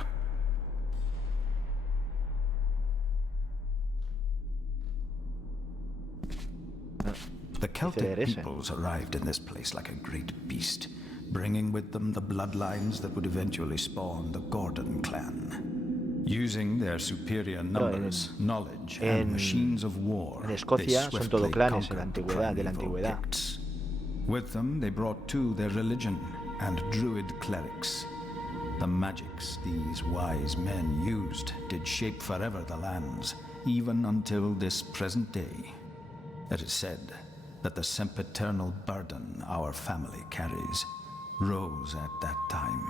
The Celtic peoples arrived in this place like a great beast, bringing with them the bloodlines that would eventually spawn the Gordon clan. Using their superior numbers, knowledge, and machines of war, en Escocia son todo clanes en la antigüedad, de la antigüedad. With them, they brought too their religion and druid clerics. The magics these wise men used did shape forever the lands, even until this present day. It is said that the sempiternal burden our family carries rose at that time.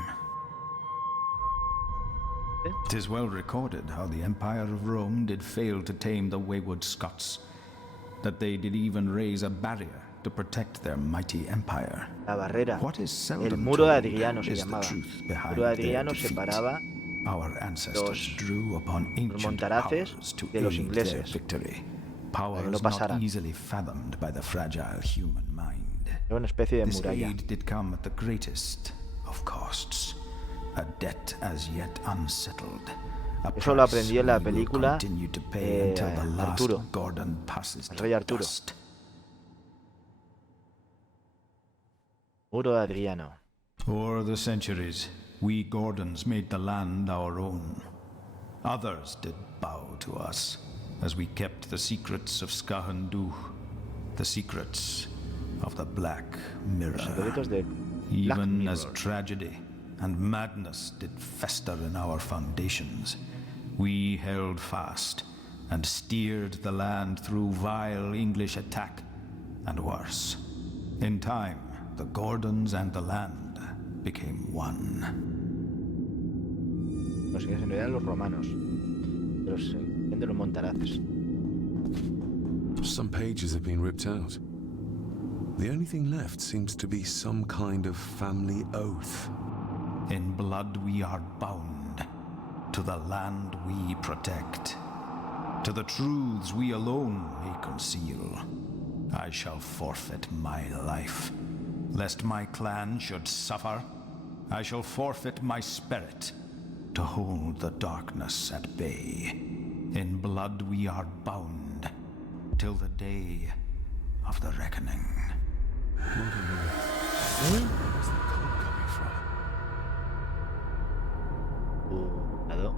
'Tis well recorded how the Empire of Rome did fail to tame the wayward Scots, that they did even raise a barrier to protect their mighty empire. La barrera, What is el seldom muro de told Adriano se is the llamaba. truth El behind muro de their Adriano defeat. separaba Our ancestors drew upon ancient montaraces powers to de los aid their ingleses, victory. para que no Powers pasara. not easily fathomed by the fragile human mind. Era una especie de This muralla. aid did come at the greatest of costs, a debt as yet unsettled. Eso lo aprendí en la película Arturo, el rey Arturo. Muro de Adriano. O'er the centuries, we Gordons made the land our own. Others did bow to us, as we kept the secrets of Skahandu, the secrets of the Black Mirror. Even as tragedy and madness did fester in our foundations, we held fast and steered the land through vile English attack and worse. In time, the Gordons and the land became one. Los que en realidad los romanos, de los montaraces. Some pages have been ripped out. The only thing left seems to be some kind of family oath. In blood we are bound to the land we protect, to the truths we alone may conceal. I shall forfeit my life, lest my clan should suffer. I shall forfeit my spirit to hold the darkness at bay. In blood we are bound till the day of the reckoning. Where's the call coming from? Hello.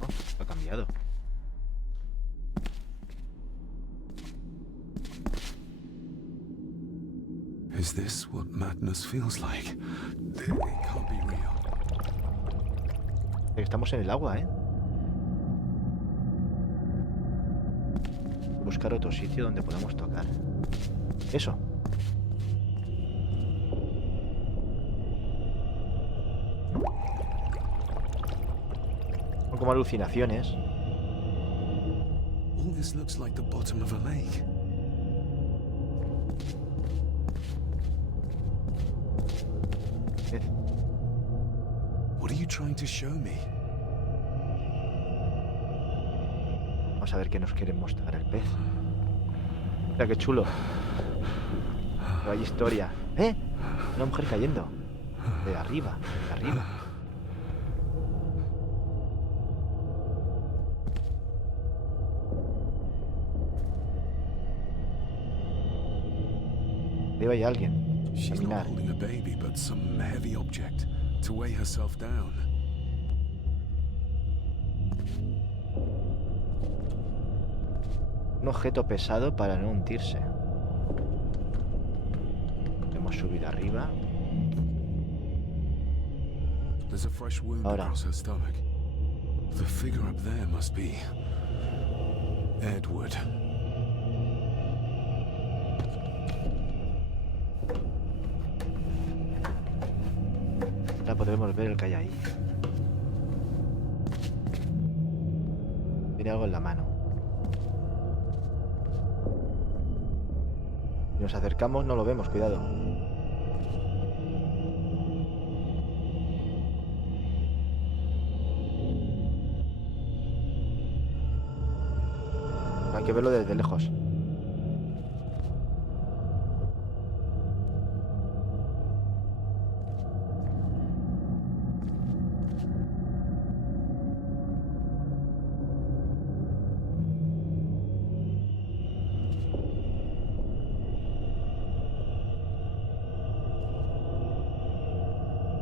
Oh, ha cambiado. Is this what madness feels like? It can't be real. Estamos en el agua, ¿eh? Buscar otro sitio donde podamos tocar. Eso. Son como alucinaciones. All this looks like the bottom of a lake. What are you trying to show me? Vamos a ver qué nos quiere mostrar el pez. Mira qué chulo. Vaya historia. ¿Eh? Una mujer cayendo. De arriba, de arriba. Arriba hay alguien. She's not Caminar. holding a baby, but some heavy object to weigh herself down. Un objeto pesado para no hundirse. Hemos subido arriba. There's a fresh wound Ahora. across her stomach. The figure up there must be Edward. Ahora podremos ver el que hay ahí. Tiene algo en la mano. Si nos acercamos no lo vemos, cuidado. Hay que verlo desde lejos.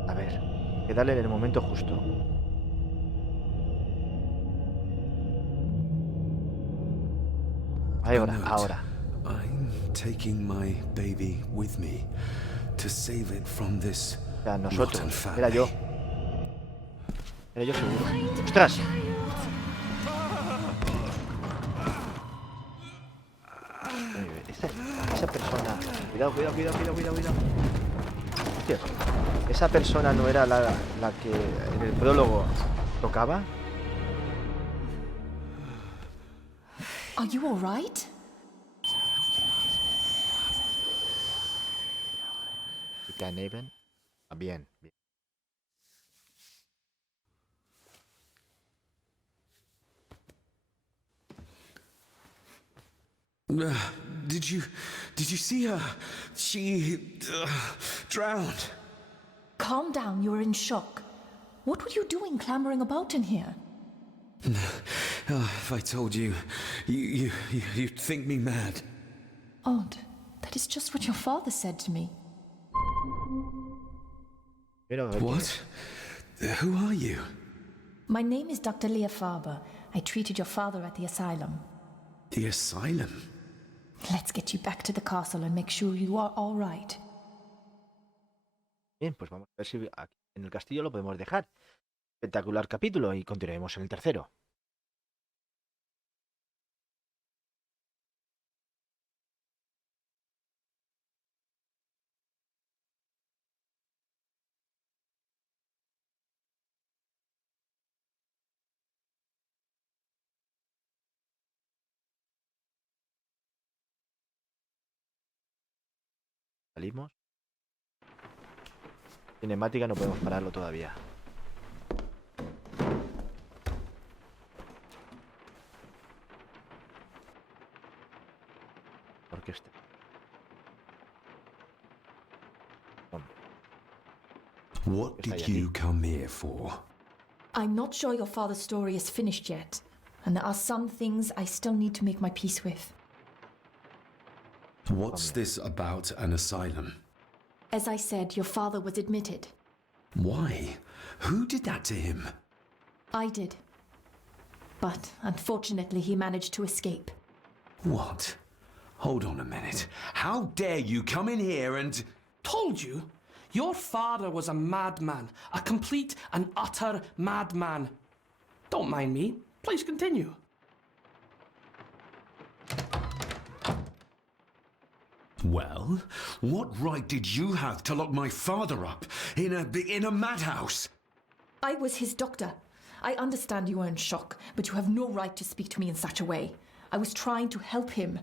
A ver, hay que darle en el momento justo. Ahora. I'm taking my baby with me to save it from this O sea, rotten nosotros. family. Era yo. Era yo seguro. ¡Ostras! Esa persona... Cuidado. Hostia, ¿esa persona no era la que en el prólogo tocaba? Are you all right? ¿Y Neven? Bien. Did you see her? She drowned. Calm down, you're in shock. What were you doing clambering about in here? If I told you, you'd think me mad. Odd. That is just what your father said to me. What? Who are you? My name is Dr. Leah Farber. I treated your father at the asylum. The asylum? Let's get you back to the castle and make sure you are all right. Bien, pues vamos a ver si aquí en el castillo lo podemos dejar. Espectacular capítulo y continuaremos en el tercero. Salimos. Cinemática no podemos pararlo todavía. Orquesta. What did you come here for? I'm not sure your father's story is finished yet, and there are some things I still need to make my peace with. What's this about an asylum? As I said, your father was admitted. Why? Who did that to him? I did. But unfortunately, he managed to escape. What? Hold on a minute. How dare you come in here and... Told you? Your father was a madman. A complete and utter madman. Don't mind me. Please continue. Well, what right did you have to lock my father up in a madhouse? I was his doctor. I understand you are in shock, but you have no right to speak to me in such a way. I was trying to help him.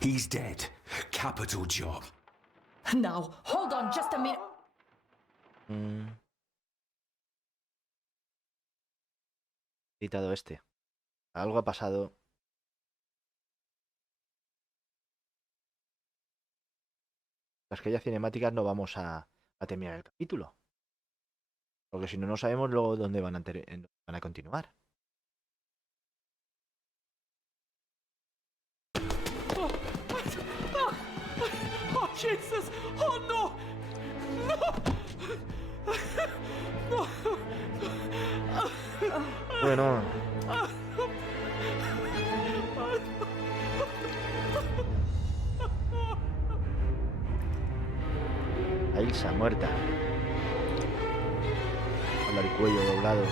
He's dead. Capital job. Now, hold on just a minute. Editado este. Algo ha pasado. Las que haya cinemáticas no vamos a terminar el capítulo. Porque si no, no sabemos luego dónde van a continuar. Oh, Jesus! Oh, no! No! Bueno. Ailsa muerta. Con el cuello doblado.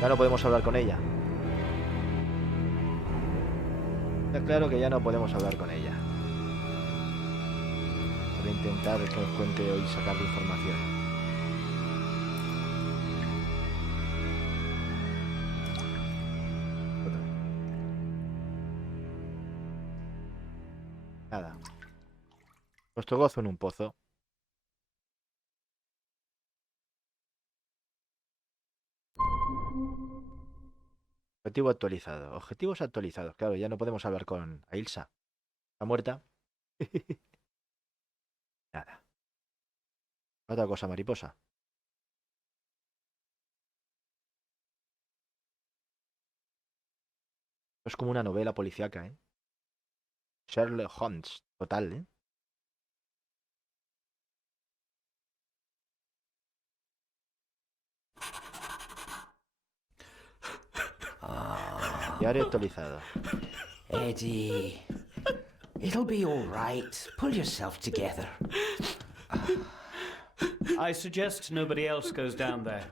Ya no podemos hablar con ella. Está claro que ya no podemos hablar con ella. Voy a intentar que nos cuente hoy sacarle información. Nada. Nuestro gozo en un pozo. Objetivo actualizado. Objetivos actualizados. Claro, ya no podemos hablar con Ailsa. Está muerta. Nada. Otra cosa, mariposa. Es como una novela policíaca, ¿eh? Sherlock Holmes. Total, ¿eh? Diario actualizado. Eddie, it'll be all right. Pull yourself together. I suggest nobody else goes down there.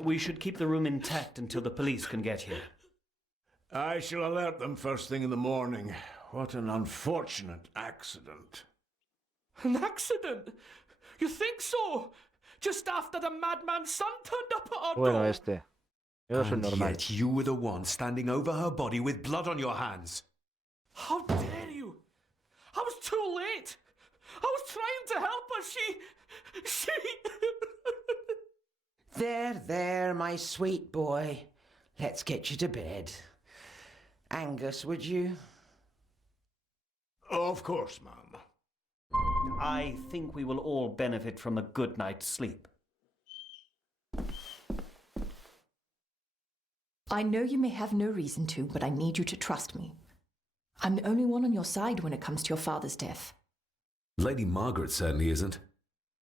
We should keep the room intact until the police can get here. I shall alert them first thing in the morning. What an unfortunate accident. An accident? You think so? Just after the madman's son turned up at our door? Bueno, este. Yo soy normal. Yet you were the one standing over her body with blood on your hands. How dare you? I was too late. I was trying to help her. She... There, my sweet boy. Let's get you to bed. Angus, would you? Of course, ma'am. I think we will all benefit from a good night's sleep. I know you may have no reason to, but I need you to trust me. I'm the only one on your side when it comes to your father's death. Lady Margaret certainly isn't.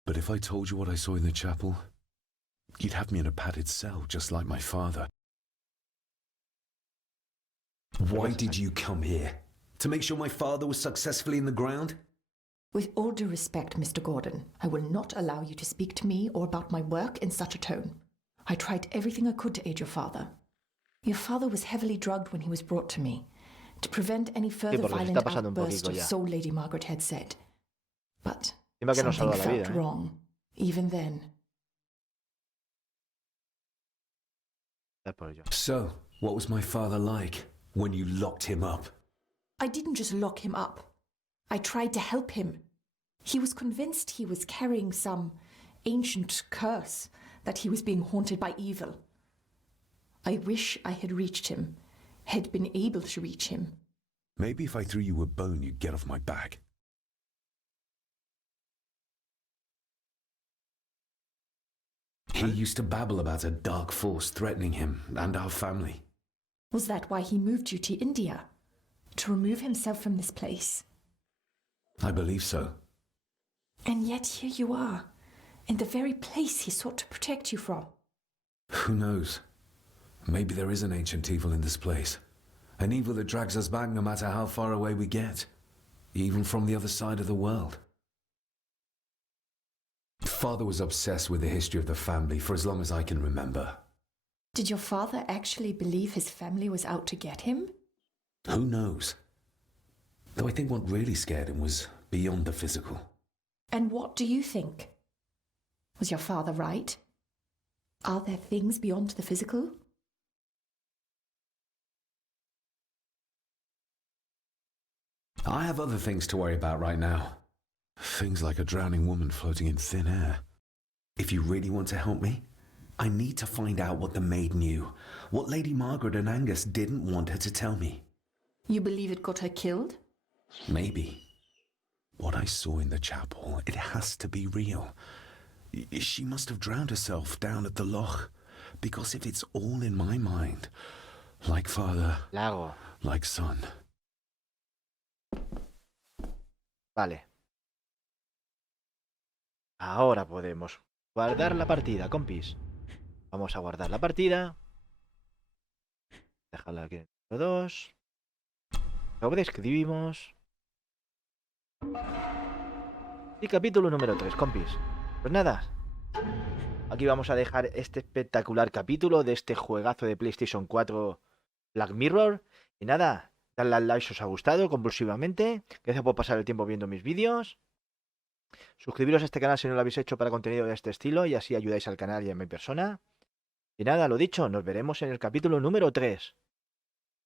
But if I told you what I saw in the chapel, you'd have me in a padded cell, just like my father. Why did you come here? To make sure my father was successfully in the ground? With all due respect, Mr. Gordon, I will not allow you to speak to me or about my work in such a tone. I tried everything I could to aid your father. Your father was heavily drugged when he was brought to me, to prevent any further violent outbursts, or so Lady Margaret had said. But something felt wrong, even then. So, what was my father like when you locked him up? I didn't just lock him up. I tried to help him. He was convinced he was carrying some ancient curse, that he was being haunted by evil. I wish I had reached him, had been able to reach him. Maybe if I threw you a bone, you'd get off my back. He used to babble about a dark force threatening him and our family. Was that why he moved you to India? To remove himself from this place? I believe so. And yet here you are, in the very place he sought to protect you from. Who knows? Maybe there is an ancient evil in this place. An evil that drags us back no matter how far away we get. Even from the other side of the world. Father was obsessed with the history of the family for as long as I can remember. Did your father actually believe his family was out to get him? Who knows? Though I think what really scared him was beyond the physical. And what do you think? Was your father right? Are there things beyond the physical? I have other things to worry about right now. Things like a drowning woman floating in thin air. If you really want to help me, I need to find out what the maid knew. What Lady Margaret and Angus didn't want her to tell me. You believe it got her killed? Maybe. What I saw in the chapel, it has to be real. She must have drowned herself down at the loch. Because if it's all in my mind, like father, like son. Vale. Ahora podemos guardar la partida, compis. Vamos a guardar la partida. Déjala aquí en 2. Luego escribimos. Y capítulo número 3, compis. Pues nada. Aquí vamos a dejar este espectacular capítulo de este juegazo de PlayStation 4 Black Mirror. Y nada, dadle al like si os ha gustado compulsivamente. Gracias por pasar el tiempo viendo mis vídeos. Suscribiros a este canal si no lo habéis hecho para contenido de este estilo y así ayudáis al canal y a mi persona. Y nada, lo dicho, nos veremos en el capítulo número 3,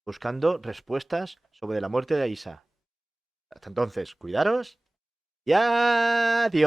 buscando respuestas sobre la muerte de Isa. Hasta entonces, cuidaros y adiós.